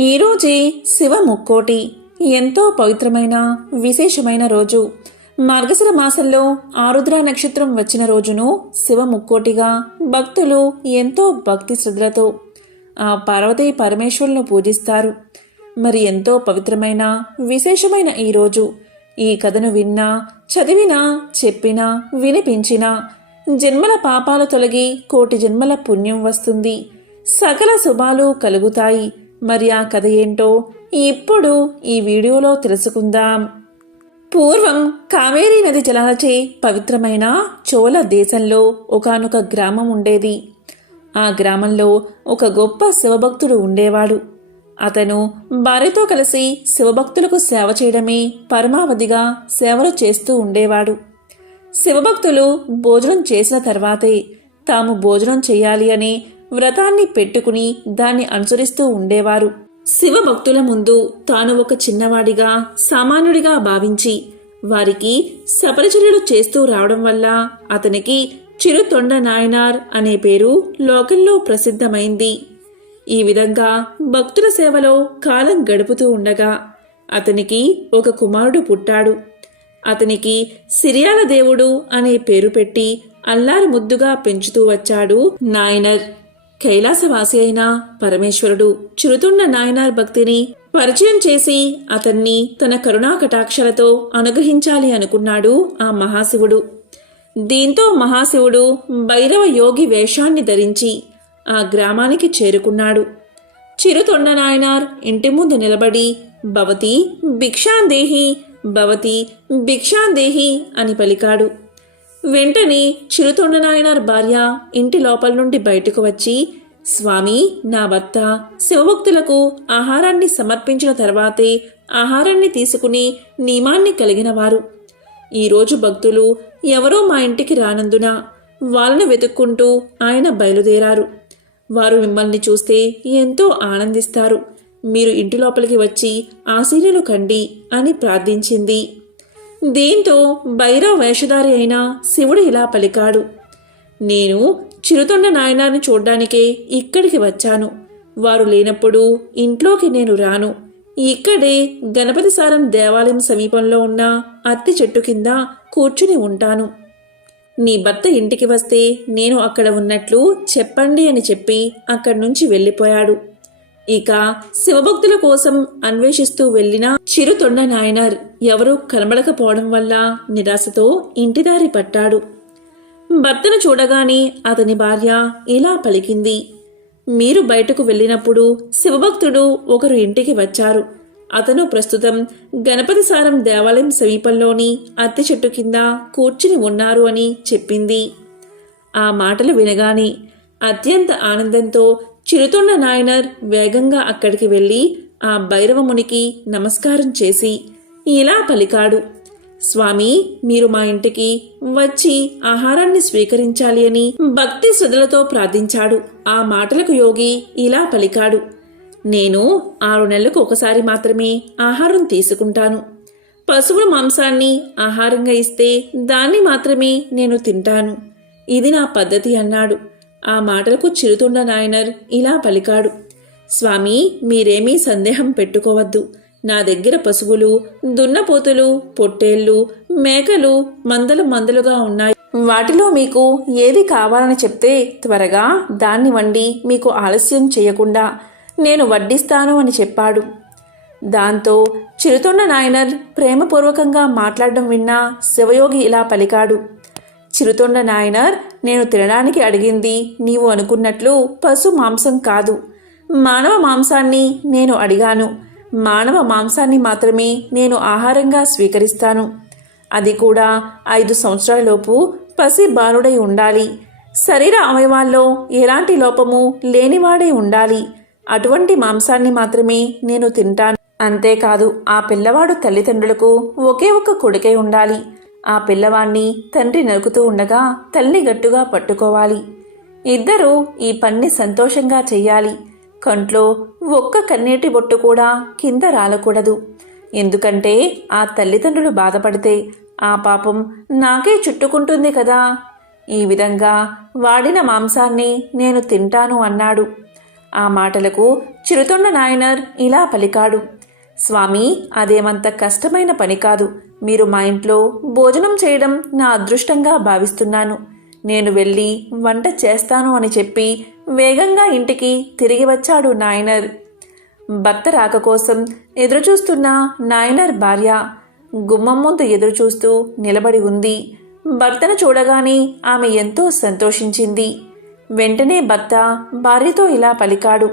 ఈరోజే శివ ముక్కోటి ఎంతో పవిత్రమైన విశేషమైన రోజు. మార్గశిర మాసంలో ఆరుద్ర నక్షత్రం వచ్చిన రోజును శివ ముక్కోటిగా భక్తులు ఎంతో భక్తి శ్రద్ధలతో ఆ పార్వతీ పరమేశ్వరులను పూజిస్తారు. మరి ఎంతో పవిత్రమైన విశేషమైన ఈ రోజు ఈ కథను విన్నా, చదివినా, చెప్పినా, వినిపించినా జన్మల పాపాలు తొలగి కోటి జన్మల పుణ్యం వస్తుంది, సకల శుభాలు కలుగుతాయి. మరి ఆ కథ ఏంటో ఇప్పుడు ఈ వీడియోలో తెలుసుకుందాం. పూర్వం కావేరీ నది జలాలచే పవిత్రమైన చోళ దేశంలో ఒకానొక గ్రామం ఉండేది. ఆ గ్రామంలో ఒక గొప్ప శివభక్తుడు ఉండేవాడు. అతను భార్యతో కలిసి శివభక్తులకు సేవ చేయడమే పరమావధిగా సేవలు చేస్తూ ఉండేవాడు. శివభక్తులు భోజనం చేసిన తర్వాతే తాము భోజనం చేయాలి అనే వ్రతాన్ని పెట్టుకుని దాన్ని అనుసరిస్తూ ఉండేవారు. శివభక్తుల ముందు తాను ఒక చిన్నవాడిగా, సామాన్యుడిగా భావించి వారికి సపరిచర్యలు చేస్తూ రావడం వల్ల అతనికి చిరుతొండ నాయనార్ అనే పేరు లోకంలో ప్రసిద్ధమైంది. ఈ విధంగా భక్తుల సేవలో కాలం గడుపుతూ ఉండగా అతనికి ఒక కుమారుడు పుట్టాడు. అతనికి సిరియాల దేవుడు అనే పేరు పెట్టి అల్లారు ముద్దుగా పెంచుతూ వచ్చాడు నాయనర్. కైలాసవాసి అయిన పరమేశ్వరుడు చిరుతుండ నాయనార్ భక్తిని పరిచయం చేసి అతన్ని తన కరుణా కటాక్షలతో అనుగ్రహించాలి అనుకున్నాడు ఆ మహాశివుడు. దీంతో మహాశివుడు భైరవ యోగి వేషాన్ని ధరించి ఆ గ్రామానికి చేరుకున్నాడు. చిరుతొండ నాయనార్ ఇంటి ముందు నిలబడి భవతి భిక్షాందేహి, భవతి భిక్షాందేహి అని పలికాడు. వెంటనే చిరుతొండ నాయనార్ భార్య ఇంటి లోపల నుండి బయటకు వచ్చి, స్వామి, నా భర్త శివభక్తులకు ఆహారాన్ని సమర్పించిన తర్వాతే ఆహారాన్ని తీసుకుని నియమాన్ని కలిగినవారు. ఈరోజు భక్తులు ఎవరో మా ఇంటికి రానందున వాళ్ళను వెతుక్కుంటూ ఆయన బయలుదేరారు. వారు మిమ్మల్ని చూస్తే ఎంతో ఆనందిస్తారు. మీరు ఇంటి లోపలికి వచ్చి ఆశీనులు కండి అని ప్రార్థించింది. దీంతో భైరవ వేషధారి అయిన శివుడు ఇలా పలికాడు, నేను చిరుతొండ నాయనార్ని చూడ్డానికే ఇక్కడికి వచ్చాను. వారు లేనప్పుడు ఇంట్లోకి నేను రాను. ఇక్కడే గణపతి సారం దేవాలయం సమీపంలో ఉన్న అత్తి చెట్టు కింద కూర్చుని ఉంటాను. నీ భర్త ఇంటికి వస్తే నేను అక్కడ ఉన్నట్లు చెప్పండి అని చెప్పి అక్కడి నుంచి వెళ్ళిపోయాడు. ఇక శివభక్తుల కోసం అన్వేషిస్తూ వెళ్లిన చిరుతొండ నాయనార్ ఎవరూ కనబడకపోవడం వల్ల నిరాశతో ఇంటిదారి పట్టాడు. భర్తను చూడగానే అతని భార్య ఇలా పలికింది, మీరు బయటకు వెళ్ళినప్పుడు శివభక్తుడు ఒకరు ఇంటికి వచ్చారు. అతను ప్రస్తుతం గణపతి సారం దేవాలయం సమీపంలోని అత్తి చెట్టు కింద కూర్చుని ఉన్నారు అని చెప్పింది. ఆ మాటలు వినగానే అత్యంత ఆనందంతో చిరుతొండ నాయనార్ వేగంగా అక్కడికి వెళ్లి ఆ భైరవమునికి నమస్కారం చేసి ఇలా పలికాడు, స్వామి, మీరు మా ఇంటికి వచ్చి ఆహారాన్ని స్వీకరించాలి అని భక్తి శ్రద్ధలతో ప్రార్థించాడు. ఆ మాటలకు యోగి ఇలా పలికాడు, నేను 6 నెలలకు ఒకసారి మాత్రమే ఆహారం తీసుకుంటాను. పశువుల మాంసాన్ని ఆహారంగా ఇస్తే దాన్ని మాత్రమే నేను తింటాను. ఇది నా పద్ధతి అన్నాడు. ఆ మాటలకు చిరుతొండ నాయనార్ ఇలా పలికాడు, స్వామి, మీరేమీ సందేహం పెట్టుకోవద్దు. నా దగ్గర పశువులు, దున్నపోతులు, పొట్టేళ్లు, మేకలు మందలుగా ఉన్నాయి. వాటిలో మీకు ఏది కావాలని చెప్తే త్వరగా దాన్ని వండి మీకు ఆలస్యం చేయకుండా నేను వడ్డిస్తాను అని చెప్పాడు. దాంతో చిరుతొండ నాయనార్ ప్రేమపూర్వకంగా మాట్లాడడం విన్న శివయోగి ఇలా పలికాడు, చిరుతొండ నాయనార్, నేను తినడానికి అడిగింది నీవు అనుకున్నట్లు పశు మాంసం కాదు, మానవ మాంసాన్ని నేను అడిగాను. మానవ మాంసాన్ని మాత్రమే నేను ఆహారంగా స్వీకరిస్తాను. అది కూడా 5 సంవత్సరాలలోపు పసి బాలుడై ఉండాలి. శరీర అవయవాల్లో ఎలాంటి లోపము లేనివాడై ఉండాలి. అటువంటి మాంసాన్ని మాత్రమే నేను తింటాను. అంతేకాదు, ఆ పిల్లవాడు తల్లిదండ్రులకు ఒకే ఒక్క కొడుకై ఉండాలి. ఆ పిల్లవాణ్ణి తండ్రి నరుకుతూ ఉండగా తల్లి గట్టుగా పట్టుకోవాలి. ఇద్దరూ ఈ పని సంతోషంగా చెయ్యాలి. కంట్లో ఒక్క కన్నీటి బొట్టు కూడా కింద రాలకూడదు. ఎందుకంటే ఆ తల్లిదండ్రులు బాధపడితే ఆ పాపం నాకే చుట్టుకుంటుంది కదా. ఈ విధంగా వాడిన మాంసాన్ని నేను తింటాను అన్నాడు. ఆ మాటలకు చిరుతొండ నాయనర్ ఇలా పలికాడు. స్వామి, అదేమంత కష్టమైన పని కాదు. మీరు మా ఇంట్లో భోజనం చేయడం నా అదృష్టంగా భావిస్తున్నాను. నేను వెళ్ళి వంట చేస్తాను అని చెప్పి వేగంగా ఇంటికి తిరిగి వచ్చాడు నాయనర్. భర్త రాక కోసం ఎదురుచూస్తున్న నాయనర్ భార్య గుమ్మం ముందు ఎదురుచూస్తూ నిలబడి ఉంది. భర్తను చూడగానే ఆమె ఎంతో సంతోషించింది. వెంటనే భర్త భార్యతో ఇలా పలికాడు.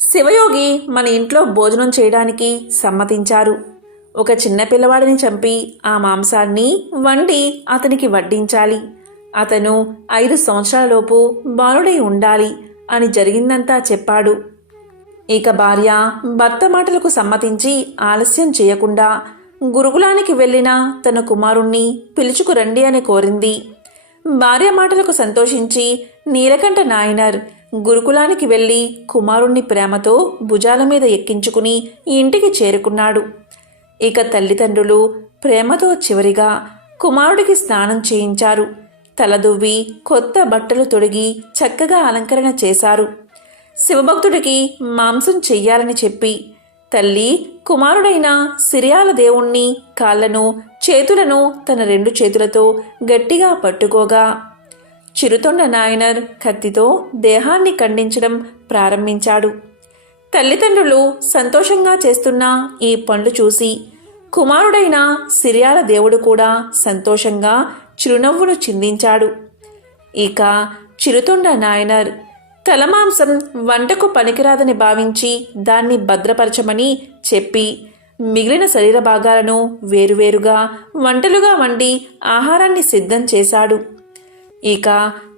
శివయోగి మన ఇంట్లో భోజనం చేయడానికి సమ్మతించారు. ఒక చిన్న పిల్లవాడిని చంపి ఆ మాంసాన్ని వండి అతనికి వడ్డించాలి. అతను 5 సంవత్సరాలలోపు బాలుడై ఉండాలి అని జరిగిందంతా చెప్పాడు. ఇక భార్య భర్త మాటలకు సమ్మతించి ఆలస్యం చేయకుండా గురుకులానికి వెళ్ళిన తన కుమారుణ్ణి పిలుచుకురండి అని కోరింది. భార్య మాటలకు సంతోషించి నీలకంఠ నాయనర్ గురుకులానికి వెళ్ళి కుమారుణ్ణి ప్రేమతో భుజాల మీద ఎక్కించుకుని ఇంటికి చేరుకున్నాడు. ఇక తల్లిదండ్రులు ప్రేమతో చివరిగా కుమారుడికి స్నానం చేయించారు. తలదువ్వి కొత్త బట్టలు తొడిగి చక్కగా అలంకరణ చేశారు. శివభక్తుడికి మాంసం చెయ్యాలని చెప్పి తల్లి కుమారుడైన సిరియాల దేవుణ్ణి కాళ్లను చేతులను తన 2 చేతులతో గట్టిగా పట్టుకోగా చిరుతొండ నాయనర్ కత్తితో దేహాన్ని ఖండించడం ప్రారంభించాడు. తల్లిదండ్రులు సంతోషంగా చేస్తున్న ఈ పనులు చూసి కుమారుడైన సిరియాల దేవుడు కూడా సంతోషంగా చిరునవ్వును చిందించాడు. ఇక చిరుతొండ నాయనర్ తలమాంసం వంటకు పనికిరాదని భావించి దాన్ని భద్రపరచమని చెప్పి మిగిలిన శరీర భాగాలను వేరువేరుగా వంటలుగా వండి ఆహారాన్ని సిద్ధం చేశాడు. ఇక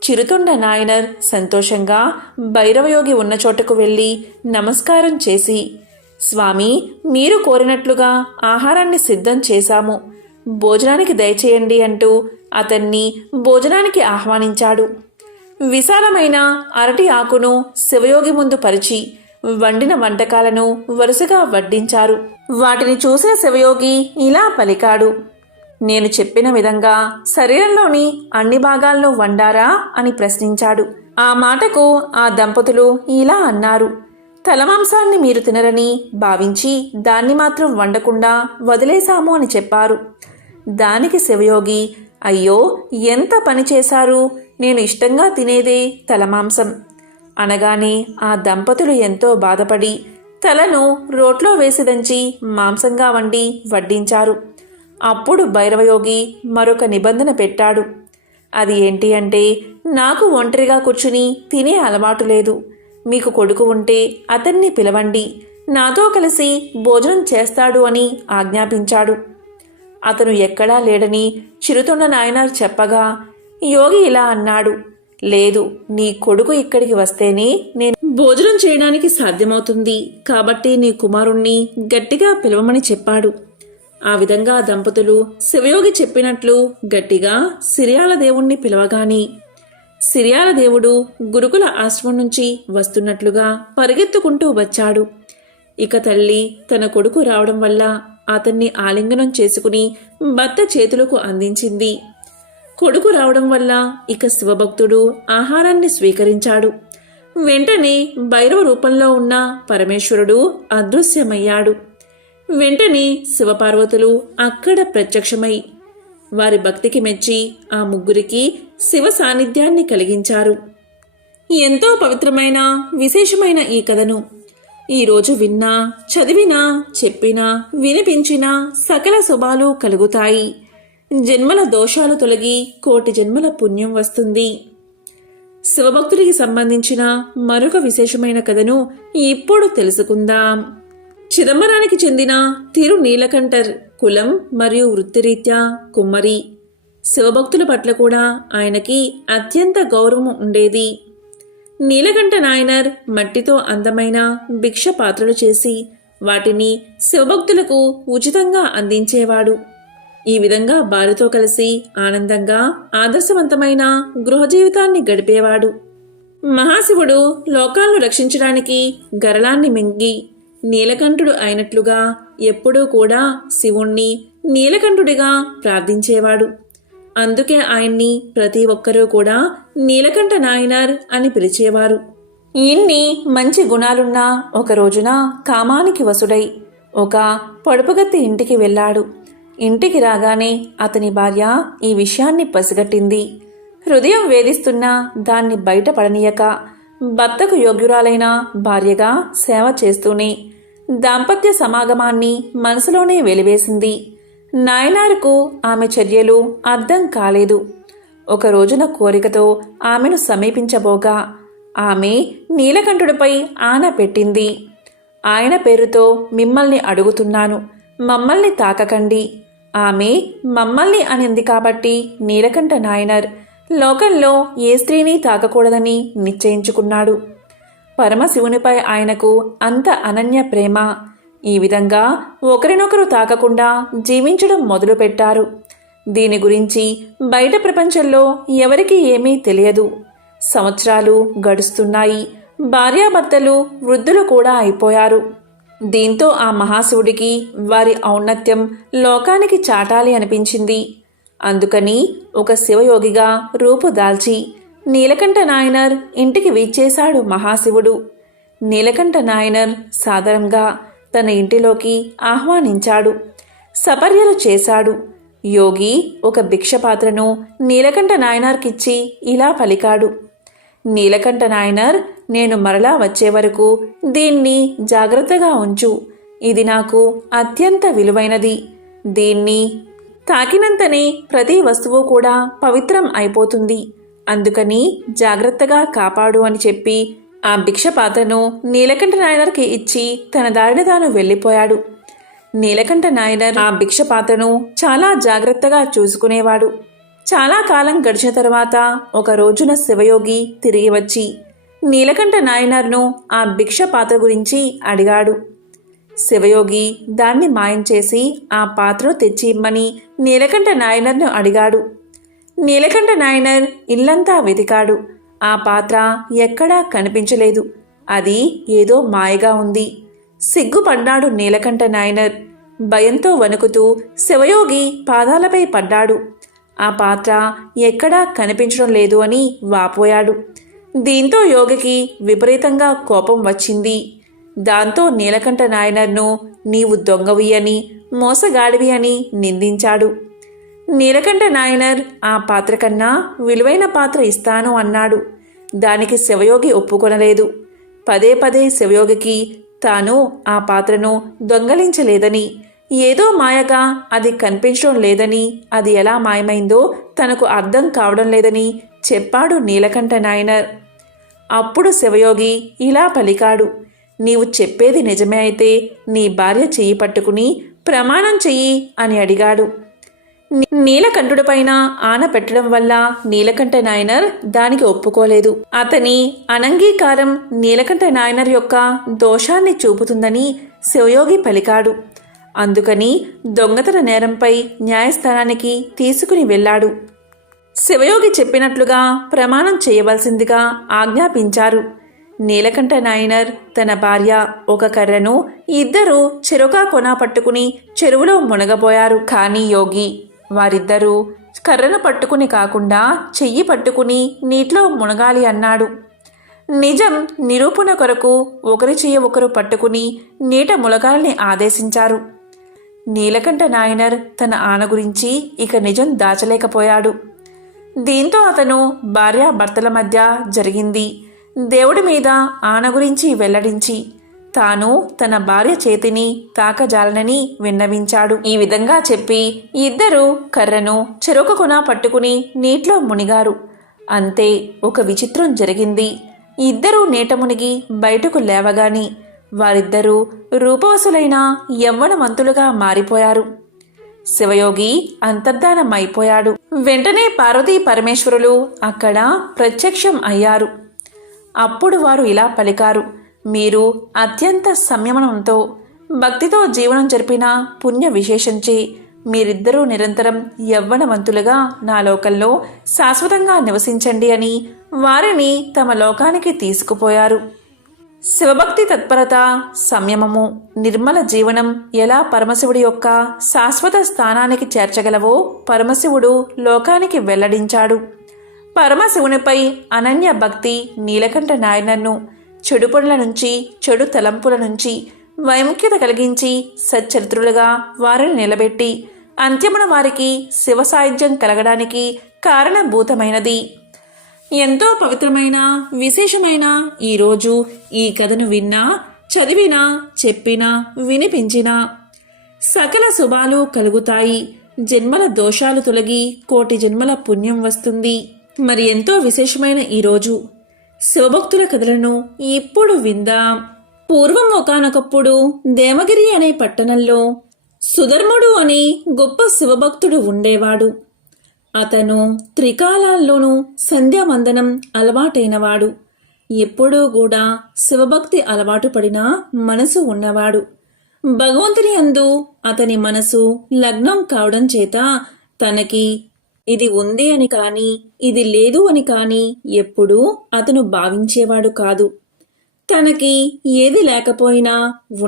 చిరుతొండ నాయనర్ సంతోషంగా భైరవయోగి ఉన్న చోటకు వెళ్ళి నమస్కారం చేసి, స్వామి, మీరు కోరినట్లుగా ఆహారాన్ని సిద్ధం చేశాము, భోజనానికి దయచేయండి అంటూ అతన్ని భోజనానికి ఆహ్వానించాడు. విశాలమైన అరటి ఆకును శివయోగి ముందు పరిచి వండిన వంటకాలను వరుసగా వడ్డించారు. వాటిని చూసిన శివయోగి ఇలా పలికాడు. నేను చెప్పిన విధంగా శరీరంలోని అన్ని భాగాలను వండారా అని ప్రశ్నించాడు. ఆ మాటకు ఆ దంపతులు ఇలా అన్నారు. తలమాంసాన్ని మీరు తినరని భావించి దాన్ని మాత్రం వండకుండా వదిలేశాము అని చెప్పారు. దానికి శివయోగి, అయ్యో, ఎంత పని చేశారు, నేను ఇష్టంగా తినేదే తలమాంసం అనగానే ఆ దంపతులు ఎంతో బాధపడి తలను రోట్లో వేసి దంచి మాంసంగా వండి వడ్డించారు. అప్పుడు భైరవయోగి మరొక నిబంధన పెట్టాడు. అది ఏంటి అంటే, నాకు ఒంటరిగా కూర్చుని తినే అలవాటు లేదు. మీకు కొడుకు ఉంటే అతన్ని పిలవండి, నాతో కలిసి భోజనం చేస్తాడు అని ఆజ్ఞాపించాడు. అతను ఎక్కడా లేడని చిరుతొండ నాయనర్ చెప్పగా యోగి ఇలా అన్నాడు. లేదు, నీ కొడుకు ఇక్కడికి వస్తేనే నేను భోజనం చేయడానికి సాధ్యమవుతుంది. కాబట్టి నీ కుమారుణ్ణి గట్టిగా పిలవమని చెప్పాడు. ఆ విధంగా దంపతులు శివయోగి చెప్పినట్లు గట్టిగా సిరియాల దేవుణ్ణి పిలవగాని సిరియాల దేవుడు గురుకుల ఆశ్రమం నుంచి వస్తున్నట్లుగా పరిగెత్తుకుంటూ వచ్చాడు. ఇక తల్లి తన కొడుకు రావడం వల్ల అతన్ని ఆలింగనం చేసుకుని భర్త చేతులకు అందించింది. కొడుకు రావడం వల్ల ఇక శివభక్తుడు ఆహారాన్ని స్వీకరించాడు. వెంటనే భైరవ రూపంలో ఉన్న పరమేశ్వరుడు అదృశ్యమయ్యాడు. వెంటనే శివపార్వతులు అక్కడ ప్రత్యక్షమై వారి భక్తికి మెచ్చి ఆ ముగ్గురికి శివ సాన్నిధ్యాన్ని కలిగించారు. ఎంతో పవిత్రమైన విశేషమైన ఈ కథను ఈరోజు విన్నా, చదివినా, చెప్పినా, వినిపించినా సకల శుభాలు కలుగుతాయి. జన్మల దోషాలు తొలగి కోటి జన్మల పుణ్యం వస్తుంది. శివభక్తుడికి సంబంధించిన మరొక విశేషమైన కథను ఇప్పుడు తెలుసుకుందాం. చిదంబరానికి చెందిన తిరు నీలకంఠర్ కులం మరియు వృత్తిరీత్యా కుమ్మరి. శివభక్తుల పట్ల కూడా ఆయనకి అత్యంత గౌరవం ఉండేది. నీలకంఠ నాయనర్ మట్టితో అందమైన భిక్ష పాత్రలు చేసి వాటిని శివభక్తులకు ఉచితంగా అందించేవాడు. ఈ విధంగా భార్యతో కలిసి ఆనందంగా ఆదర్శవంతమైన గృహ జీవితాన్ని గడిపేవాడు. మహాశివుడు లోకాలను రక్షించడానికి గరళాన్ని మింగి నీలకంఠుడు అయినట్లుగా ఎప్పుడూ కూడా శివుణ్ణి నీలకంఠుడిగా ప్రార్థించేవాడు. అందుకే ఆయన్ని ప్రతి ఒక్కరూ కూడా నీలకంఠ నాయనర్ అని పిలిచేవారు. ఇన్ని మంచి గుణాలున్న ఒక రోజున కామానికి వసుడై ఒక పొడుపుగత్తి ఇంటికి వెళ్ళాడు. ఇంటికి రాగానే అతని భార్య ఈ విషయాన్ని పసిగట్టింది. హృదయం వేధిస్తున్నా దాన్ని బయటపడనీయక భర్తకు యోగ్యురాలైన భార్యగా సేవ చేస్తూనే దాంపత్య సమాగమాన్ని మనసులోనే వెలివేసింది. నాయనారుకు ఆమె చర్యలు అర్థం కాలేదు. ఒక రోజున కోరికతో ఆమెను సమీపించబోగా ఆమె నీలకంఠుడిపై ఆన పెట్టింది. ఆయన పేరుతో మిమ్మల్ని అడుగుతున్నాను, మమ్మల్ని తాకకండి. ఆమె మమ్మల్ని అనింది కాబట్టి నీలకంఠ నాయనర్ లోకంలో ఏ స్త్రీని తాకకూడదని నిశ్చయించుకున్నాడు. పరమశివునిపై ఆయనకు అంత అనన్య ప్రేమ. ఈ విధంగా ఒకరినొకరు తాకకుండా జీవించడం మొదలుపెట్టారు. దీని గురించి బయట ప్రపంచంలో ఎవరికీ ఏమీ తెలియదు. సంవత్సరాలు గడుస్తున్నాయి. భార్యాభర్తలు వృద్ధులు కూడా అయిపోయారు. దీంతో ఆ మహాశివుడికి వారి ఔన్నత్యం లోకానికి చాటాలి అనిపించింది. అందుకని ఒక శివయోగిగా రూపుదాల్చి నీలకంఠ నాయనర్ ఇంటికి వీచేశాడు మహాశివుడు. నీలకంఠ నాయనర్ సాదరంగా తన ఇంటిలోకి ఆహ్వానించాడు. సపర్యలు చేశాడు. యోగి ఒక భిక్షపాత్రను నీలకంఠ నాయనార్కిచ్చి ఇలా పలికాడు. నీలకంఠ నాయనర్, నేను మరలా వచ్చే వరకు దీన్ని జాగ్రత్తగా ఉంచు. ఇది నాకు అత్యంత విలువైనది. దీన్ని తాకినంతనే ప్రతి వస్తువు కూడా పవిత్రం అయిపోతుంది. అందుకని జాగ్రత్తగా కాపాడు అని చెప్పి ఆ భిక్షపాత్రను నీలకంఠ నాయనర్కి ఇచ్చి తన దారిన తాను వెళ్ళిపోయాడు. నీలకంఠ నాయనర్ ఆ భిక్షపాత్రను చాలా జాగ్రత్తగా చూసుకునేవాడు. చాలా కాలం గడిచిన తరువాత ఒక రోజున శివయోగి తిరిగి వచ్చి నీలకంఠ నాయనర్ను ఆ భిక్షపాత్ర గురించి అడిగాడు. శివయోగి దాన్ని మాయం చేసి ఆ పాత్రను తెచ్చి ఇమ్మని నీలకంఠ నాయనర్ను అడిగాడు. నీలకంఠ నాయనర్ ఇల్లంతా వెతికాడు. ఆ పాత్ర ఎక్కడా కనిపించలేదు. అది ఏదో మాయగా ఉంది. సిగ్గుపడ్డాడు నీలకంఠ నాయనర్. భయంతో వణుకుతూ శివయోగి పాదాలపై పడ్డాడు. ఆ పాత్ర ఎక్కడా కనిపించడం లేదు అని వాపోయాడు. దీంతో యోగికి విపరీతంగా కోపం వచ్చింది. దాంతో నీలకంఠ నాయనర్ను నీవు దొంగవి అని, మోసగాడివి అని నిందించాడు. నీలకంఠ నాయనర్ ఆ పాత్ర కన్నా విలువైన పాత్ర ఇస్తాను అన్నాడు. దానికి శివయోగి ఒప్పుకొనలేదు. పదే పదే శివయోగికి తాను ఆ పాత్రను దొంగలించలేదని, ఏదో మాయగా అది కనిపించడం లేదని, అది ఎలా మాయమైందో తనకు అర్థం కావడం లేదని చెప్పాడు నీలకంఠ నాయనర్. అప్పుడు శివయోగి ఇలా పలికాడు. నీవు చెప్పేది నిజమే అయితే నీ భార్య చెయ్యి పట్టుకుని ప్రమాణం చెయ్యి అని అడిగాడు. నీలకంఠుడిపైన ఆన పెట్టడం వల్ల నీలకంఠ నాయనర్ దానికి ఒప్పుకోలేదు. అతని అనంగీకారం నీలకంఠ నాయనర్ యొక్క దోషాన్ని చూపుతుందని శివయోగి పలికాడు. అందుకని దొంగతన నేరంపై న్యాయస్థానానికి తీసుకుని వెళ్ళాడు. శివయోగి చెప్పినట్లుగా ప్రమాణం చేయవలసిందిగా ఆజ్ఞాపించారు. నీలకంఠ నాయనర్ తన భార్య ఒక కర్రను, ఇద్దరూ చెరుకా కొన పట్టుకుని చెరువులో మునగబోయారు. కానీ యోగి వారిద్దరూ కర్రను పట్టుకుని కాకుండా చెయ్యి పట్టుకుని నీటిలో మునగాలి అన్నాడు. నిజం నిరూపణ కొరకు ఒకరి చెయ్యి ఒకరు పట్టుకుని నీట మునగాలని ఆదేశించారు. నీలకంఠ నాయనర్ తన ఆన గురించి ఇక నిజం దాచలేకపోయాడు. దీంతో అతను భార్యాభర్తల మధ్య జరిగింది దేవుడి మీద ఆన గురించి వెల్లడించి తాను తన భార్య చేతిని తాకజాలనని విన్నవించాడు. ఈ విధంగా చెప్పి ఇద్దరూ కర్రను చెరొక కొన పట్టుకుని నీటిలో మునిగారు. అంతే, ఒక విచిత్రం జరిగింది. ఇద్దరూ నీట మునిగి బయటకు లేవగాని వారిద్దరూ రూపవసులైన యవ్వనవంతులుగా మారిపోయారు. శివయోగి అంతర్ధానమైపోయాడు. వెంటనే పార్వతీ పరమేశ్వరులు అక్కడ ప్రత్యక్షం అయ్యారు. అప్పుడు వారు ఇలా పలికారు. మీరు అత్యంత సంయమనంతో భక్తితో జీవనం జరిపిన పుణ్య విశేషంచే మీరిద్దరూ నిరంతరం యవ్వనవంతులుగా నా లోకంలో శాశ్వతంగా నివసించండి అని వారిని తమ లోకానికి తీసుకుపోయారు. శివభక్తి తత్పరత, సంయమము, నిర్మల జీవనం ఎలా పరమశివుడి యొక్క శాశ్వత స్థానానికి చేర్చగలవో పరమశివుడు లోకానికి వెల్లడించాడు. పరమశివునిపై అనన్య భక్తి నీలకంఠ నాయనర్ను చెడు పనుల నుంచి, చెడు తలంపుల నుంచి వైముఖ్యత కలిగించి సచ్చరిత్రులుగా వారిని నిలబెట్టి అంత్యమున వారికి శివ సాయుధ్యం కలగడానికి కారణభూతమైనది. ఎంతో పవిత్రమైన విశేషమైన ఈరోజు ఈ కథను విన్నా, చదివినా, చెప్పినా, వినిపించినా సకల శుభాలు కలుగుతాయి. జన్మల దోషాలు తొలగి కోటి జన్మల పుణ్యం వస్తుంది. మరి ఎంతో విశేషమైన ఈరోజు శివభక్తుల కథలను ఇప్పుడు విందాం. పూర్వం ఒకానొకప్పుడు దేవగిరి అనే పట్టణంలో సుధర్ముడు అని గొప్ప శివభక్తుడు ఉండేవాడు. అతను త్రికాలాల్లోనూ సంధ్యావందనం అలవాటైనవాడు. ఎప్పుడూ కూడా శివభక్తి అలవాటు పడిన మనసు ఉన్నవాడు. భగవంతుని యందు అతని మనసు లగ్నం కావడం చేత తనకి ఇది ఉంది అని కాని, ఇది లేదు అని కాని ఎప్పుడూ అతను భావించేవాడు కాదు. తనకి ఏది లేకపోయినా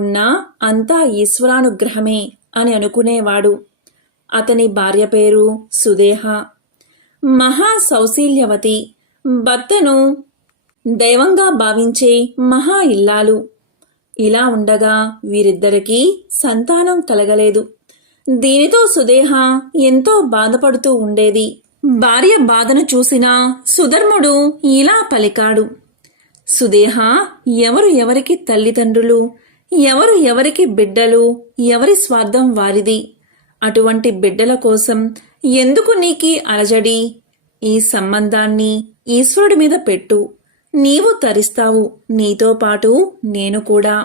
ఉన్నా అంతా ఈశ్వరానుగ్రహమే అని అనుకునేవాడు. అతని భార్య పేరు సుదేహ. మహా సౌశీల్యవతి, భర్తను దైవంగా భావించే మహా ఇల్లాలు. ఇలా ఉండగా వీరిద్దరికీ సంతానం కలగలేదు. దీనితో సుదేహ ఎంతో బాధపడుతూ ఉండేది. భార్య బాధను చూసిన సుధర్ముడు ఇలా పలికాడు: సుదేహ, ఎవరు ఎవరికి తల్లిదండ్రులు, ఎవరు ఎవరికి బిడ్డలు, ఎవరి స్వార్థం వారిది. అటువంటి బిడ్డల కోసం ఎందుకు నీకీ అలజడి? ఈ సంబంధాన్ని ఈశ్వరుడి మీద పెట్టు. నీవు తరిస్తావు, నీతో పాటు నేను కూడా.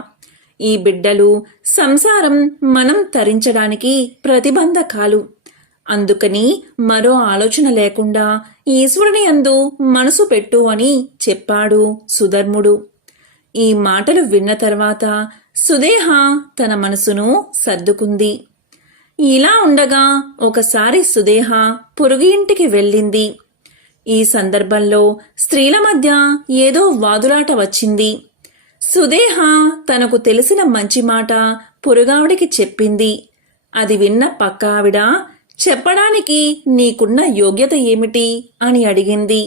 ఈ బిడ్డలు సంసారం మనం తరించడానికి ప్రతిబంధకాలు. అందుకని మరో ఆలోచన లేకుండా ఈశ్వరుని యందు మనసు పెట్టు అని చెప్పాడు సుధర్ముడు. ఈ మాటలు విన్న తర్వాత సుదేహ తన మనసును సర్దుకుంది. ఇలా ఉండగా ఒకసారి సుదేహ పొరుగు ఇంటికి వెళ్ళింది. ఈ సందర్భంలో స్త్రీల మధ్య ఏదో వాదులాట వచ్చింది. సుదేహ తనకు తెలిసిన మంచి మాట పొరుగావిడికి చెప్పింది. అది విన్న పక్క ఆవిడ, చెప్పడానికి నీకున్న యోగ్యత ఏమిటి అని అడిగింది.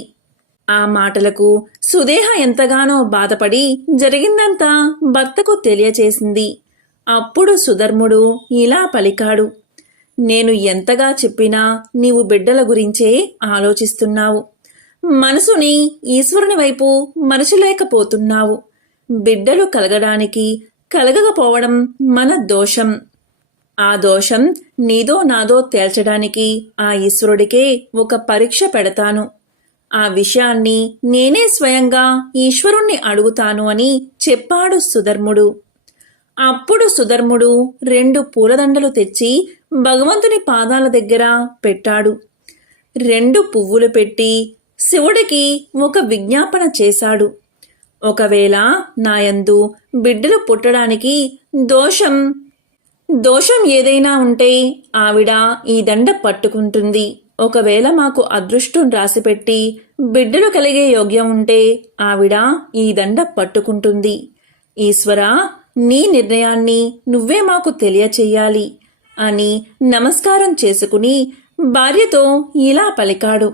ఆ మాటలకు సుదేహ ఎంతగానో బాధపడి జరిగిందంతా భర్తకు తెలియచేసింది. అప్పుడు సుధర్ముడు ఇలా పలికాడు: నేను ఎంతగా చెప్పినా నీవు బిడ్డల గురించే ఆలోచిస్తున్నావు. మనసుని ఈశ్వరుని వైపు మరచలేకపోతున్నావు. బిడ్డలు కలగడానికి కలగకపోవడం మన దోషం. ఆ దోషం నీదో నాదో తేల్చడానికి ఆ ఈశ్వరుడికే ఒక పరీక్ష పెడతాను. ఆ విషయాన్ని నేనే స్వయంగా ఈశ్వరుణ్ణి అడుగుతాను అని చెప్పాడు సుధర్ముడు. అప్పుడు సుధర్ముడు 2 పూలదండలు తెచ్చి భగవంతుని పాదాల దగ్గర పెట్టాడు. 2 పువ్వులు పెట్టి శివుడికి ఒక విజ్ఞాపన చేశాడు. ఒకవేళ నాయందు బిడ్డలు పుట్టడానికి దోషం ఏదైనా ఉంటే ఆవిడ ఈ దండ పట్టుకుంటుంది. ఒకవేళ మాకు అదృష్టం రాసిపెట్టి బిడ్డలు కలిగే యోగ్యం ఉంటే ఆవిడ ఈ దండ పట్టుకుంటుంది. ఈశ్వరా, నీ నిర్ణయాన్ని నువ్వే మాకు తెలియచెయ్యాలి అని నమస్కారం చేసుకుని భార్యతో ఇలా పలికాడు: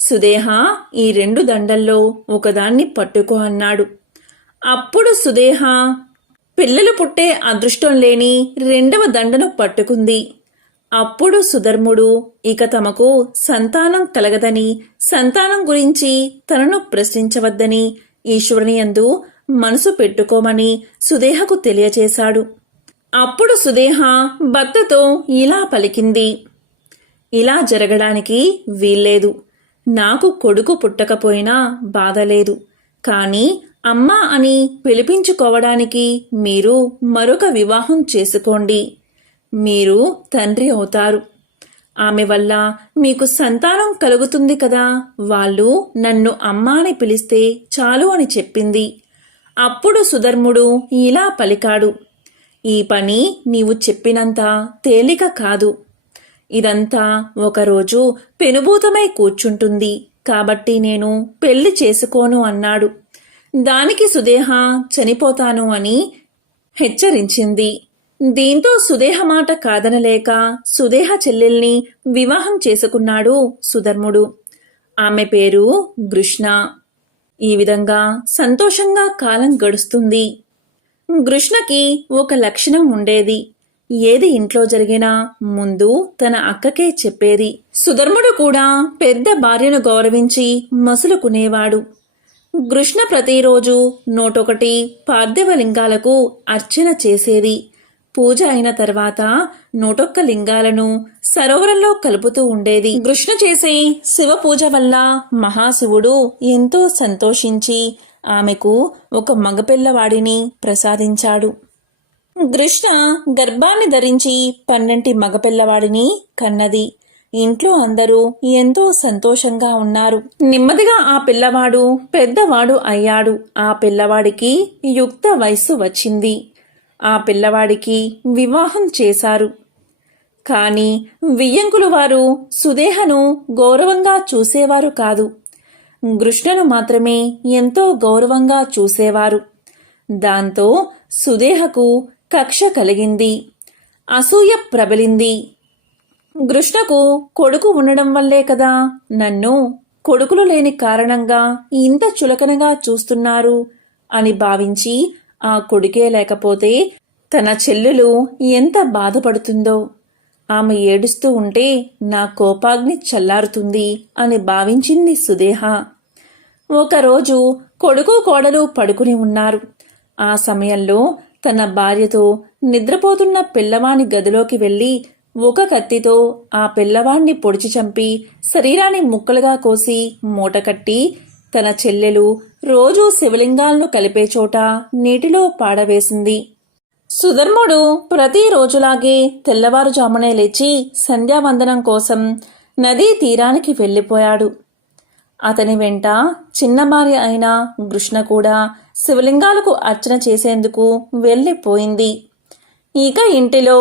సుదేహ, ఈ 2 దండల్లో ఒకదాన్ని పట్టుకో అన్నాడు. అప్పుడు సుదేహ పిల్లలు పుట్టే అదృష్టం లేని 2వ దండను పట్టుకుంది. అప్పుడు సుధర్ముడు ఇక తమకు సంతానం కలగదని, సంతానం గురించి తనను ప్రశ్నించవద్దని ఈశ్వరుని యందు మనసు పెట్టుకోమని సుదేహకు తెలియచేశాడు. అప్పుడు సుదేహ భర్తతో ఇలా పలికింది: ఇలా జరగడానికి వీల్లేదు. నాకు కొడుకు పుట్టకపోయినా బాధలేదు. కాని అమ్మా అని పిలిపించుకోవడానికి మీరు మరొక వివాహం చేసుకోండి. మీరు తండ్రి అవుతారు. ఆమె వల్ల మీకు సంతానం కలుగుతుంది కదా. వాళ్ళు నన్ను అమ్మా అని పిలిస్తే చాలు అని చెప్పింది. అప్పుడు సుధర్ముడు ఇలా పలికాడు: ఈ పని నీవు చెప్పినంత తేలిక కాదు. ఇదంతా ఒకరోజు పెనుభూతమై కూర్చుంటుంది. కాబట్టి నేను పెళ్లి చేసుకోను అన్నాడు. దానికి సుదేహ చనిపోతాను అని హెచ్చరించింది. దీంతో సుదేహ మాట కాదనలేక సుదేహ చెల్లెల్ని వివాహం చేసుకున్నాడు సుధర్ముడు. ఆమె పేరు గృష్ణ. ఈ విధంగా సంతోషంగా కాలం గడుస్తుంది. కృష్ణకి ఒక లక్షణం ఉండేది. ఏది ఇంట్లో జరిగినా ముందు తన అక్కకే చెప్పేది. సుధర్ముడు కూడా పెద్ద భార్యను గౌరవించి మసులుకునేవాడు. కృష్ణ ప్రతిరోజు 101 పార్థివ లింగాలకు అర్చన చేసేది. పూజ అయిన తర్వాత 101 లింగాలను సరోవరంలో కలుపుతూ ఉండేది. కృష్ణ చేసే శివ పూజ వల్ల మహాశివుడు ఎంతో సంతోషించి ఆమెకు ఒక మగపిల్లవాడిని ప్రసాదించాడు. కృష్ణ గర్భాన్ని ధరించి 12 మగపిల్లవాడిని కన్నది. ఇంట్లో అందరూ ఎంతో సంతోషంగా ఉన్నారు. నెమ్మదిగా ఆ పిల్లవాడు పెద్దవాడు అయ్యాడు. ఆ పిల్లవాడికి యుక్త వయస్సు వచ్చింది. ఆ పిల్లవాడికి వివాహం చేశారు. కాని వియ్యంకులు వారు సుదేహను గౌరవంగా చూసేవారు కాదు. కృష్ణను మాత్రమే ఎంతో గౌరవంగా చూసేవారు. దాంతో సుదేహకు కక్ష కలిగింది. అసూయ ప్రబలింది. కృష్ణకు కొడుకు ఉండడం వల్లే కదా నన్ను కొడుకులు లేని కారణంగా ఇంత చులకనగా చూస్తున్నారు అని భావించి ఆ కొడుకే లేకపోతే తన చెల్లెలు ఎంత బాధపడుతుందో, ఆమె ఏడుస్తూ ఉంటే నా కోపాగ్ని చల్లారుతుంది అని భావించింది సుదేహ. ఒకరోజు కొడుకు కోడలు పడుకుని ఉన్నారు. ఆ సమయంలో తన భార్యతో నిద్రపోతున్న పిల్లవాని గదిలోకి వెళ్లి ఒక కత్తితో ఆ పిల్లవాణ్ణి పొడిచి చంపి శరీరాన్ని ముక్కలుగా కోసి మూటకట్టి తన చెల్లెలు రోజూ శివలింగాలను కలిపే చోట నీటిలో పాడవేసింది. సుధర్ముడు ప్రతిరోజులాగే తెల్లవారుజామునే లేచి సంధ్యావందనం కోసం నదీ తీరానికి వెళ్ళిపోయాడు. అతని వెంట చిన్న భార్య అయిన కృష్ణ కూడా శివలింగాలకు అర్చన చేసేందుకు వెళ్ళిపోయింది. ఇక ఇంటిలో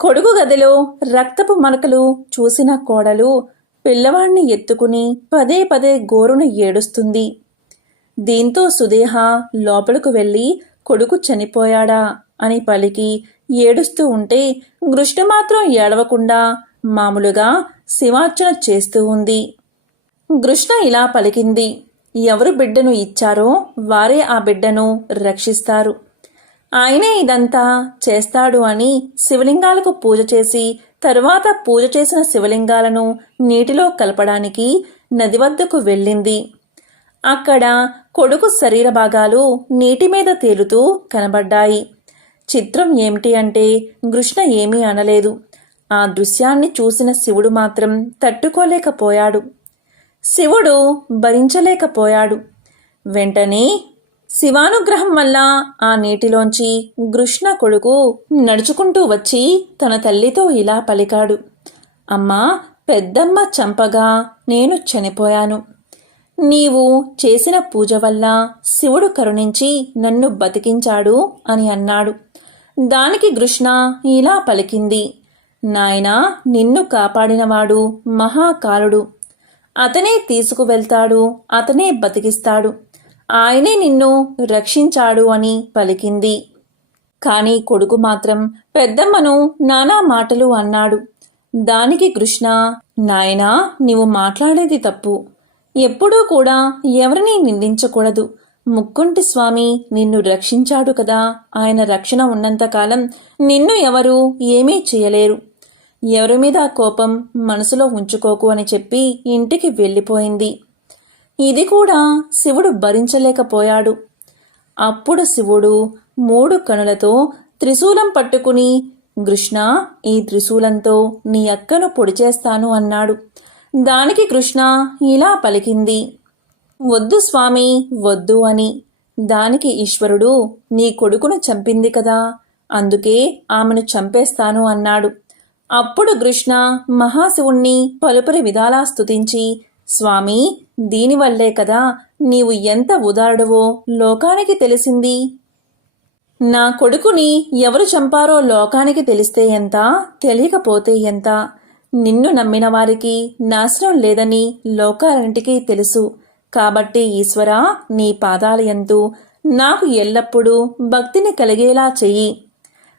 కొడుకు గదిలో రక్తపు మరకలు చూసిన కోడలు పిల్లవాణ్ణి ఎత్తుకుని పదే పదే గోరును ఏడుస్తుంది. దీంతో సుదేహ లోపలకు వెళ్లి కొడుకు చనిపోయాడా అని పలికి ఏడుస్తూ ఉంటే కృష్ణ మాత్రం ఏడవకుండా మామూలుగా శివార్చన చేస్తూ ఉంది. కృష్ణ ఇలా పలికింది, ఎవరు బిడ్డను ఇచ్చారో వారే ఆ బిడ్డను రక్షిస్తారు. ఆయనే ఇదంతా చేస్తాడు అని శివలింగాలకు పూజ చేసి తరువాత పూజ చేసిన శివలింగాలను నీటిలో కలపడానికి నది వద్దకు వెళ్ళింది. అక్కడ కొడుకు శరీర భాగాలు నీటి మీద తేలుతూ కనబడ్డాయి. చిత్రం ఏమిటి అంటే కృష్ణ ఏమీ అనలేదు. ఆ దృశ్యాన్ని చూసిన శివుడు మాత్రం తట్టుకోలేకపోయాడు. శివుడు భరించలేకపోయాడు. వెంటనే శివానుగ్రహం వల్ల ఆ నీటిలోంచి కృష్ణ కొడుకు నడుచుకుంటూ వచ్చి తన తల్లితో ఇలా పలికాడు, అమ్మా, పెద్దమ్మ చంపగా నేను చనిపోయాను. నీవు చేసిన పూజ వల్ల శివుడు కరుణించి నన్ను బతికించాడు అని అన్నాడు. దానికి కృష్ణ ఇలా పలికింది, నాయనా, నిన్ను కాపాడినవాడు మహాకాలుడు. అతనే తీసుకువెళ్తాడు, అతనే బతికిస్తాడు. ఆయనే నిన్ను రక్షించాడు అని పలికింది. కాని కొడుకు మాత్రం పెద్దమ్మను నానా మాటలు అన్నాడు. దానికి కృష్ణ, నాయనా, నీవు మాట్లాడేది తప్పు. ఎప్పుడూ కూడా ఎవరినీ నిందించకూడదు. ముక్కుంటి స్వామి నిన్ను రక్షించాడు కదా, ఆయన రక్షణ ఉన్నంతకాలం నిన్ను ఎవరూ ఏమీ చేయలేరు. ఎవరి మీద కోపం మనసులో ఉంచుకోకు అని చెప్పి ఇంటికి వెళ్ళిపోయింది. ఇది కూడా శివుడు భరించలేకపోయాడు. అప్పుడు శివుడు 3 కనులతో త్రిశూలం పట్టుకుని, కృష్ణ, ఈ త్రిశూలంతో నీ అక్కను పొడిచేస్తాను అన్నాడు. దానికి కృష్ణ ఇలా పలికింది, వద్దు స్వామి, వద్దు అని. దానికి ఈశ్వరుడు, నీ కొడుకును చంపింది కదా, అందుకే ఆమెను చంపేస్తాను అన్నాడు. అప్పుడు కృష్ణ మహాశివుణ్ణి పలుపరి విధాలా స్తుతించి, స్వామి, దీనివల్లే కదా నీవు ఎంత ఉదారుడవో లోకానికి తెలిసింది. నా కొడుకుని ఎవరు చంపారో లోకానికి తెలిస్తే ఎంత, తెలియకపోతే ఎంత. నిన్ను నమ్మిన వారికి నాశనం లేదని లోకాలంటికీ తెలుసు. కాబట్టి ఈశ్వరా, నీ పాదాలయందు నాకు ఎల్లప్పుడూ భక్తిని కలిగేలా చెయ్యి.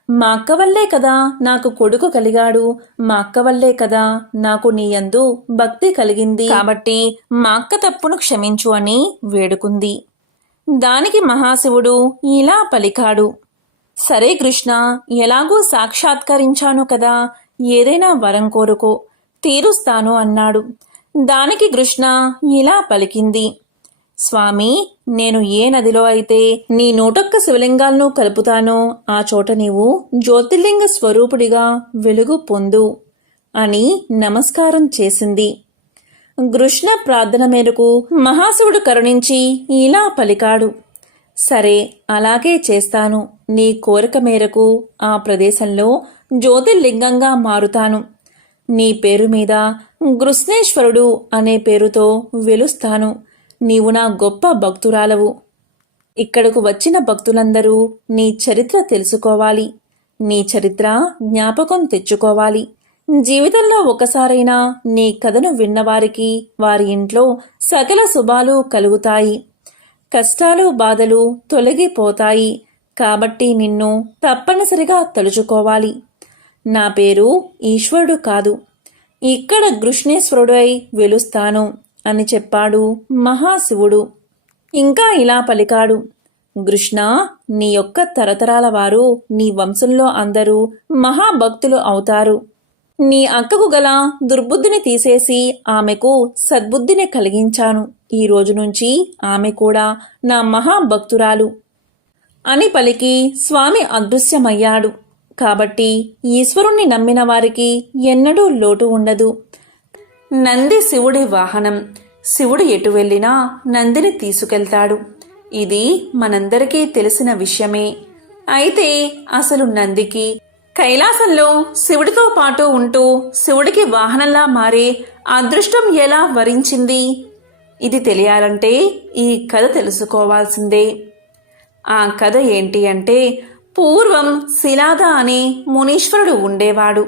మా అక్క వల్లే కదా నాకు కొడుకు కలిగాడు, మా అక్క వల్లే కదా నాకు నీ యందు భక్తి కలిగింది, కాబట్టి మా అక్క తప్పును క్షమించు అని వేడుకుంది. దానికి మహాశివుడు ఇలా పలికాడు, సరే కృష్ణ, ఎలాగూ సాక్షాత్కరించాను కదా, ఏదైనా వరం కోరుకో, తీరుస్తాను అన్నాడు. దానికి కృష్ణ ఇలా పలికింది, స్వామి, నేను ఏ నదిలో అయితే నీ 101 శివలింగాలను కలుపుతానో ఆ చోట నీవు జ్యోతిర్లింగ స్వరూపుడిగా వెలుగు పొందు అని నమస్కారం చేసింది. కృష్ణ ప్రార్థన మేరకు మహాశివుడు కరుణించి ఇలా పలికాడు, సరే అలాగే చేస్తాను, నీ కోరిక మేరకు ఆ ప్రదేశంలో జ్యోతిర్లింగంగా మారుతాను, నీ పేరు మీద కృష్ణేశ్వరుడు అనే పేరుతో వెలుస్తాను, నీవు నా గొప్ప భక్తురాలవు. ఇక్కడకు వచ్చిన భక్తులందరూ నీ చరిత్ర తెలుసుకోవాలి, నీ చరిత్ర జ్ఞాపకం తెచ్చుకోవాలి. జీవితంలో ఒకసారైనా నీ కథను విన్నవారికి వారి ఇంట్లో సకల శుభాలు కలుగుతాయి, కష్టాలు బాధలు తొలగిపోతాయి. కాబట్టి నిన్ను తప్పనిసరిగా తలుచుకోవాలి. నా పేరు ఈశ్వరుడు కాదు, ఇక్కడ కృష్ణేశ్వరుడై వెలుస్తాను అని చెప్పాడు మహాశివుడు. ఇంకా ఇలా పలికాడు, కృష్ణ, నీ యొక్క తరతరాల వారు నీ వంశంలో అందరూ మహాభక్తులు అవుతారు. నీ అక్కకు గల దుర్బుద్ధిని తీసేసి ఆమెకు సద్బుద్ధిని కలిగించాను. ఈ రోజు నుంచి ఆమె కూడా నా మహాభక్తురాలు అని పలికి స్వామి అదృశ్యమయ్యాడు. కాబట్టి ఈశ్వరుణ్ణి నమ్మిన వారికి ఎన్నడూ లోటు ఉండదు. నంది శివుడి వాహనం. శివుడు ఎటు వెళ్ళినా నందిని తీసుకెళ్తాడు. ఇది మనందరికీ తెలిసిన విషయమే. అయితే అసలు నందికి కైలాసంలో శివుడితో పాటు ఉంటూ శివుడికి వాహనంలా మారే అదృష్టం ఎలా వరించింది? ఇది తెలియాలంటే ఈ కథ తెలుసుకోవాల్సిందే. ఆ కథ ఏంటి అంటే, పూర్వం శిలాద అనే మునీశ్వరుడు ఉండేవాడు.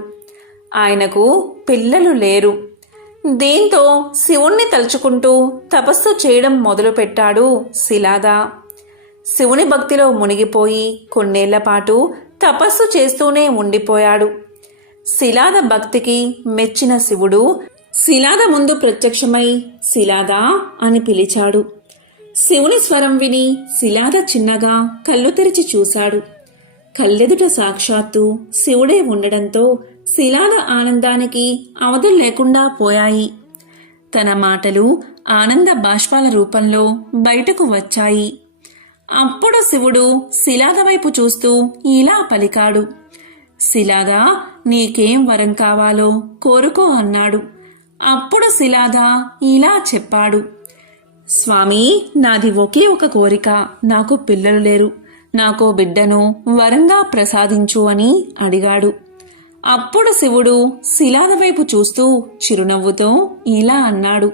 ఆయనకు పిల్లలు లేరు. దీంతో శివుణ్ణి తలుచుకుంటూ తపస్సు చేయడం మొదలుపెట్టాడు శిలాద. శివుని భక్తిలో మునిగిపోయి కొన్నేళ్ల పాటు తపస్సు చేస్తూనే ఉండిపోయాడు. శిలాద భక్తికి మెచ్చిన శివుడు శిలాద ముందు ప్రత్యక్షమై శిలాద అని పిలిచాడు. శివుని స్వరం విని శిలాద చిన్నగా కళ్ళు తెరిచి చూశాడు. కళ్ళెదుట సాక్షాత్తు శివుడే ఉండడంతో శిలాద ఆనందానికి అవధులు లేకుండా పోయాయి. తన మాటలు ఆనంద బాష్పాల రూపంలో బయటకు వచ్చాయి. అప్పుడు శివుడు శిలాద వైపు చూస్తూ ఇలా పలికాడు, శిలాద, నీకేం వరం కావాలో కోరుకో అన్నాడు. అప్పుడు శిలాద ఇలా చెప్పాడు, స్వామి, నాది ఒకే ఒక కోరిక. నాకు పిల్లలు లేరు. నాకో బిడ్డను వరంగా ప్రసాదించు అని అడిగాడు. అప్పుడు శివుడు శిలాద వైపు చూస్తూ చిరునవ్వుతో ఇలా అన్నాడు,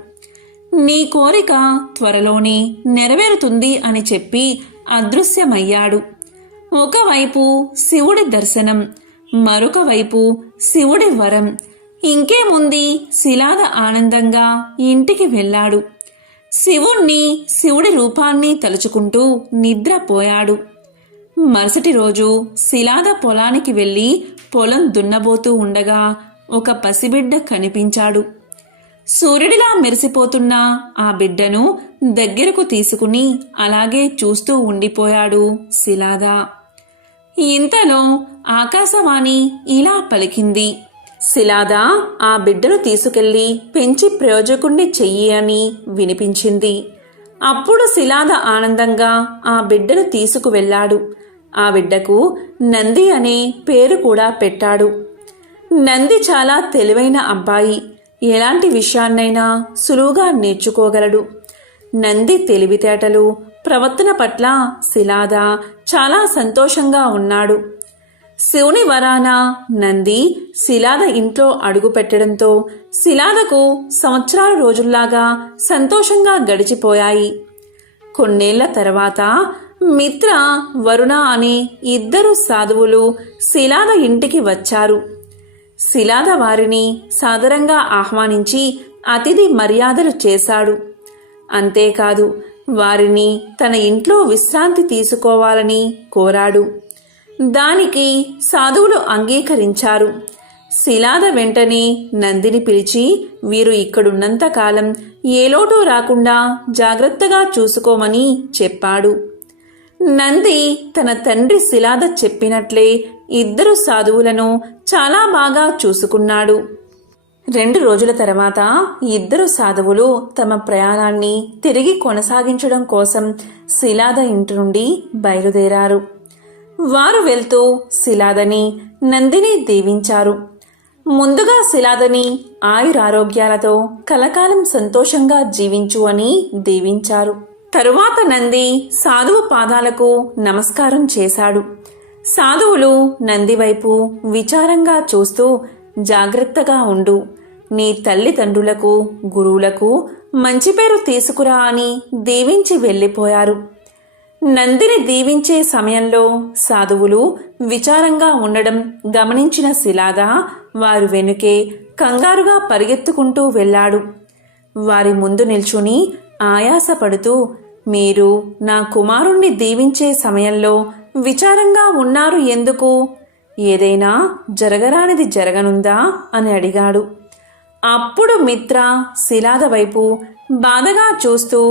నీ కోరిక త్వరలోనే నెరవేరుతుంది అని చెప్పి అదృశ్యమయ్యాడు. ఒకవైపు శివుడి దర్శనం, మరొక వైపు శివుడి వరం. ఇంకేముంది, శిలాద ఆనందంగా ఇంటికి వెళ్ళాడు. శివుణ్ణి, శివుడి రూపాన్ని తలుచుకుంటూ నిద్రపోయాడు. మరుసటి రోజు శిలాద పొలానికి వెళ్ళి పొలం దున్నబోతూ ఉండగా ఒక పసిబిడ్డ కనిపించాడు. సూర్యుడిలా మెరిసిపోతున్న ఆ బిడ్డను దగ్గరకు తీసుకుని అలాగే చూస్తూ ఉండిపోయాడు శిలాద. ఇంతలో ఆకాశవాణి ఇలా పలికింది, శిలాద, ఆ బిడ్డను తీసుకెళ్లి పెంచి ప్రయోజకుణ్ణి చెయ్యి అని వినిపించింది. అప్పుడు శిలాద ఆనందంగా ఆ బిడ్డను తీసుకువెళ్ళాడు. ఆ బిడ్డకు నంది అనే పేరు కూడా పెట్టాడు. నంది చాలా తెలివైన అబ్బాయి. ఎలాంటి విషయాన్నైనా సులువుగా నేర్చుకోగలడు. నంది తెలివితేటలు, ప్రవర్తన పట్ల శిలాద చాలా సంతోషంగా ఉన్నాడు. శివుని వరాన నంది శిలాద ఇంట్లో అడుగుపెట్టడంతో శిలాదకు సంవత్సరాల రోజుల్లాగా సంతోషంగా గడిచిపోయాయి. కొన్నేళ్ల తర్వాత మిత్ర, వరుణ అనే ఇద్దరు సాధువులు శిలాద ఇంటికి వచ్చారు. శిలాద వారిని సాదరంగా ఆహ్వానించి అతిథి మర్యాదలు చేశాడు. అంతేకాదు, వారిని తన ఇంట్లో విశ్రాంతి తీసుకోవాలని కోరాడు. దానికి సాధువులు అంగీకరించారు. శిలాద వెంటనే నందిని పిలిచి, వీరు ఇక్కడున్నంత కాలం ఏ లోటు రాకుండా జాగ్రత్తగా చూసుకోమని చెప్పాడు. నంది తన తండ్రి శిలాద చెప్పినట్లే ఇద్దరు సాధువులను చాలా బాగా చూసుకున్నాడు. 2 రోజుల తర్వాత ఇద్దరు సాధువులు తమ ప్రయాణాన్ని తిరిగి కొనసాగించడం కోసం శిలాద ఇంటి నుండి బయలుదేరారు. వారు వెళ్తూ శిలాదని, నందిని దీవించారు. ముందుగా శిలాదని ఆయురారోగ్యాలతో కలకాలం సంతోషంగా జీవించు అని దీవించారు. తరువాత నంది సాధువు పాదాలకు నమస్కారం చేశాడు. సాధువులు నంది వైపు విచారంగా చూస్తూ, జాగ్రత్తగా ఉండు, నీ తల్లిదండ్రులకు, గురువులకు మంచి పేరు తీసుకురా అని దీవించి వెళ్ళిపోయారు. నందిని దీవించే సమయంలో సాధువులు విచారంగా ఉండడం గమనించిన శిలాద వారు వెనుకే కంగారుగా పరిగెత్తుకుంటూ వెళ్ళాడు. వారి ముందు నిల్చుని ఆయాసపడుతూ, మీరు నా కుమారుణ్ణి దీవించే సమయంలో విచారంగా ఉన్నారు ఎందుకు? ఏదైనా జరగరానిది జరగనుందా అని అడిగాడు. అప్పుడు మిత్ర శిలాద వైపు బాధగా చూస్తూ,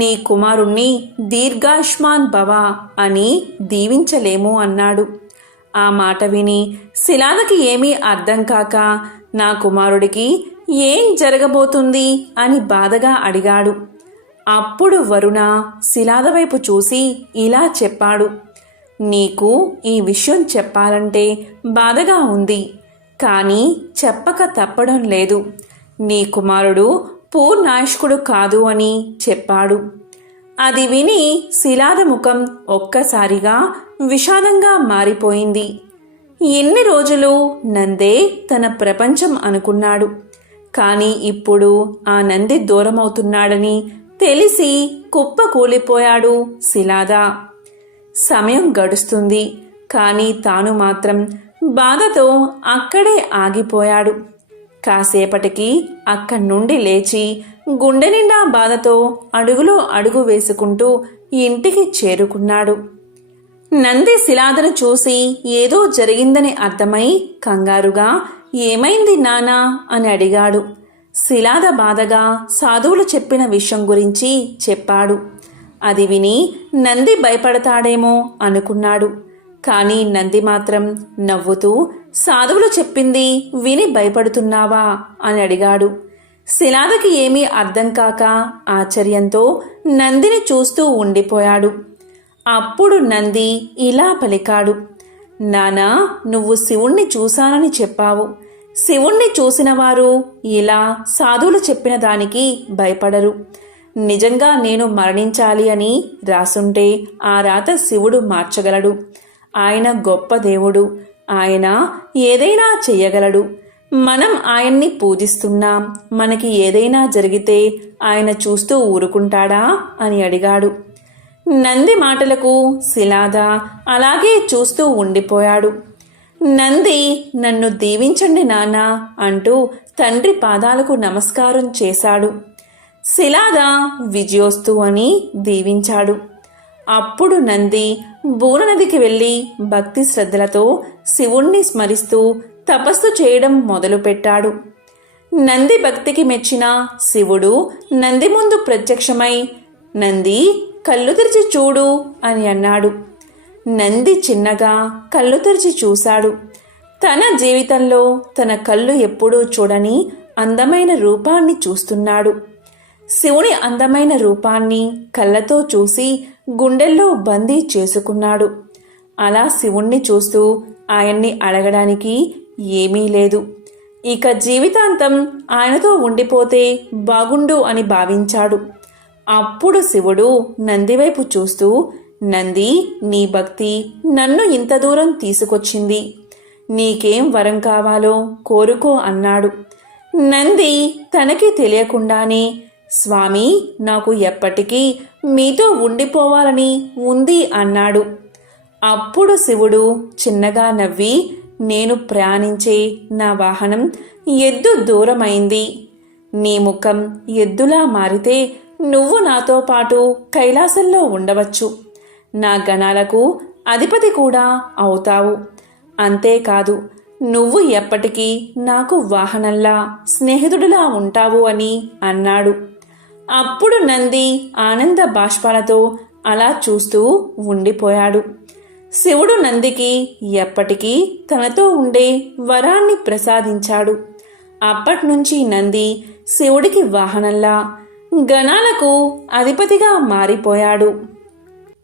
నీ కుమారుణ్ణి దీర్ఘాయుష్మాన్ భవ అని దీవించలేము అన్నాడు. ఆ మాట విని శిలాదకి ఏమీ అర్థం కాక, నా కుమారుడికి ఏం జరగబోతుంది అని బాధగా అడిగాడు. అప్పుడు వరుణ శిలాద వైపు చూసి ఇలా చెప్పాడు, నీకు ఈ విషయం చెప్పాలంటే బాధగా ఉంది, కానీ చెప్పక తప్పడం లేదు. నీ కుమారుడు పూర్ణాయుష్కుడు కాదు అని చెప్పాడు. అది విని శిలాద ముఖం ఒక్కసారిగా విషాదంగా మారిపోయింది. ఎన్ని రోజులు నందే తన ప్రపంచం అనుకున్నాడు. కానీ ఇప్పుడు ఆ నంది దూరమవుతున్నాడని తెలిసి కుప్ప కూలిపోయాడు శిలాద. సమయం గడుస్తుంది, కానీ తాను మాత్రం బాధతో అక్కడే ఆగిపోయాడు. కాసేపటికి అక్కడి నుండి లేచి గుండె నిండా బాధతో అడుగులో అడుగు వేసుకుంటూ ఇంటికి చేరుకున్నాడు. నంది శిలాదను చూసి ఏదో జరిగిందని అర్థమై కంగారుగా, ఏమైంది నానా అని అడిగాడు. శిలాద బాధగా సాధువులు చెప్పిన విషయం గురించి చెప్పాడు. అది విని నంది భయపడతాడేమో అనుకున్నాడు. కానీ నంది మాత్రం నవ్వుతూ, సాధువులు చెప్పింది విని భయపడుతున్నావా అని అడిగాడు. శిలాదకి ఏమీ అర్థం కాక ఆశ్చర్యంతో నందిని చూస్తూ ఉండిపోయాడు. అప్పుడు నంది ఇలా పలికాడు, నానా, నువ్వు శివుణ్ణి చూశానని చెప్పావు. శివుణ్ణి చూసిన వారు ఇలా సాధువులు చెప్పిన దానికి భయపడరు. నిజంగా నేను మరణించాలి అని రాసుంటే ఆ రాత శివుడు మార్చగలడు. ఆయన గొప్ప దేవుడు. ఆయన ఏదైనా చెయ్యగలడు. మనం ఆయన్ని పూజిస్తున్నాం. మనకి ఏదైనా జరిగితే ఆయన చూస్తూ ఊరుకుంటాడా అని అడిగాడు. నంది మాటలకు శిలాద అలాగే చూస్తూ ఉండిపోయాడు. నంది, నన్ను దీవించండి నాన్నా అంటూ తండ్రి పాదాలకు నమస్కారం చేశాడు. శిలాద విజయోస్తు అని దీవించాడు. అప్పుడు నంది బూరనదికి వెళ్ళి భక్తి శ్రద్ధలతో శివుణ్ణి స్మరిస్తూ తపస్సు చేయడం మొదలుపెట్టాడు. నంది భక్తికి మెచ్చిన శివుడు నంది ముందు ప్రత్యక్షమై, నంది, కళ్ళు తెరిచి చూడు అని అన్నాడు. నంది చిన్నగా కళ్ళు తెరిచి చూశాడు. తన జీవితంలో తన కళ్ళు ఎప్పుడూ చూడని అందమైన రూపాన్ని చూస్తున్నాడు. శివుని అందమైన రూపాన్ని కళ్ళతో చూసి గుండెల్లో బందీ చేసుకున్నాడు. అలా శివుణ్ణి చూస్తూ ఆయన్ని అడగడానికి ఏమీ లేదు. ఇక జీవితాంతం ఆయనతో ఉండిపోతే బాగుండు అని భావించాడు. అప్పుడు శివుడు నందివైపు చూస్తూ, నంది, నీ భక్తి నన్ను ఇంత దూరం తీసుకొచ్చింది. నీకేం వరం కావాలో కోరుకో అన్నాడు. నంది తనకి తెలియకుండానే, స్వామి, నాకు ఎప్పటికీ మీతో ఉండిపోవాలని ఉంది అన్నాడు. అప్పుడు శివుడు చిన్నగా నవ్వి, నేను ప్రయాణించే నా వాహనం ఎద్దు దూరమైంది. నీ ముఖం ఎద్దులా మారితే నువ్వు నాతో పాటు కైలాసంలో ఉండవచ్చు. నా గణాలకు అధిపతి కూడా అవుతావు. అంతేకాదు, నువ్వు ఎప్పటికీ నాకు వాహనంలా స్నేహితుడిలా ఉంటావు అని అన్నాడు. అప్పుడు నంది ఆనంద బాష్పాలతో అలా చూస్తూ ఉండిపోయాడు. శివుడు నందికి ఎప్పటికీ తనతో ఉండే వరాన్ని ప్రసాదించాడు. అప్పట్నుంచి నంది శివుడికి వాహనంలా గణాలకు అధిపతిగా మారిపోయాడు.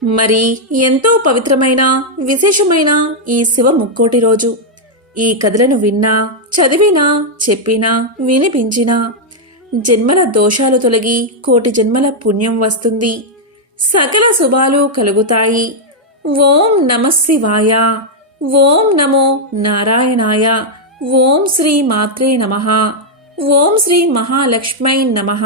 మరి ఎంతో పవిత్రమైన విశేషమైన ఈ శివ ముక్కోటి రోజు ఈ కథలను విన్నా, చదివినా, చెప్పినా, వినిపించినా జన్మల దోషాలు తొలగి కోటి జన్మల పుణ్యం వస్తుంది. సకల శుభాలు కలుగుతాయి. ఓం నమః శివాయ. ఓం నమో నారాయణాయ. ఓం శ్రీ మాత్రే నమః. ఓం శ్రీ మహాలక్ష్మై నమః.